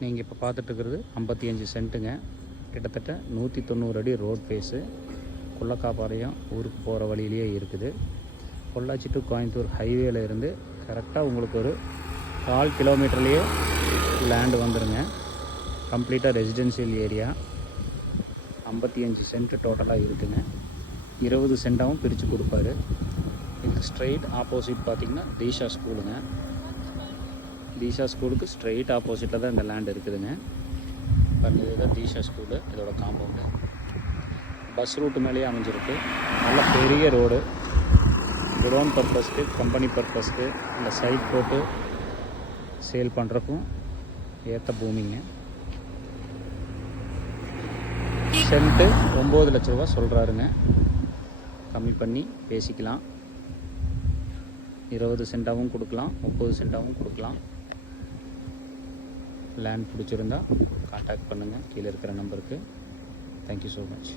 நீங்கள் இப்போ பார்த்துட்ருக்கிறது 55 சென்ட்டுங்க. கிட்டத்தட்ட 190 அடி ரோட் ஃபேஸு. குள்ளக்காப்பாளையம் ஊருக்கு போகிற வழியிலேயே இருக்குது. பொள்ளாச்சி டு கோயம்புத்தூர் ஹைவேல இருந்து கரெக்டாக உங்களுக்கு ஒரு 1/4 கிலோமீட்டர்லேயே லேண்டு வந்துடுங்க. கம்ப்ளீட்டாக ரெசிடென்ஷியல் ஏரியா. 55 சென்ட் டோட்டலாக இருக்குங்க. 20 சென்ட்டாகவும் பிரித்து கொடுப்பாரு. இதுக்கு ஸ்ட்ரெயிட் ஆப்போசிட் பார்த்திங்கன்னா தீஷா ஸ்கூலுங்க. தீஷா ஸ்கூலுக்கு ஸ்ட்ரெயிட் ஆப்போசிட்டில் தான் இந்த லேண்ட் இருக்குதுங்க. பாருங்கள், இதுதான் தீஷா ஸ்கூலு. இதோட காம்பவுண்டு பஸ் ரூட்டு மேலேயே அமைஞ்சிருக்கு. நல்ல பெரிய ரோடு. குடோன் பர்பஸ்க்கு, கம்பெனி பர்பஸ்க்கு, இல்லை சைட் போட்டு சேல் பண்ணுறக்கும் ஏற்ற பூமிங்க. சென்ட்டு 9 லட்ச ரூபா சொல்கிறாருங்க. கம்மி பண்ணி பேசிக்கலாம். 20 சென்ட்டாகவும் கொடுக்கலாம், 30 சென்ட்டாகவும் கொடுக்கலாம். லேண்ட் பிடிச்சிருந்தா கான்டாக்ட் பண்ணுங்கள் கீழே இருக்கிற நம்பருக்கு. Thank you so much.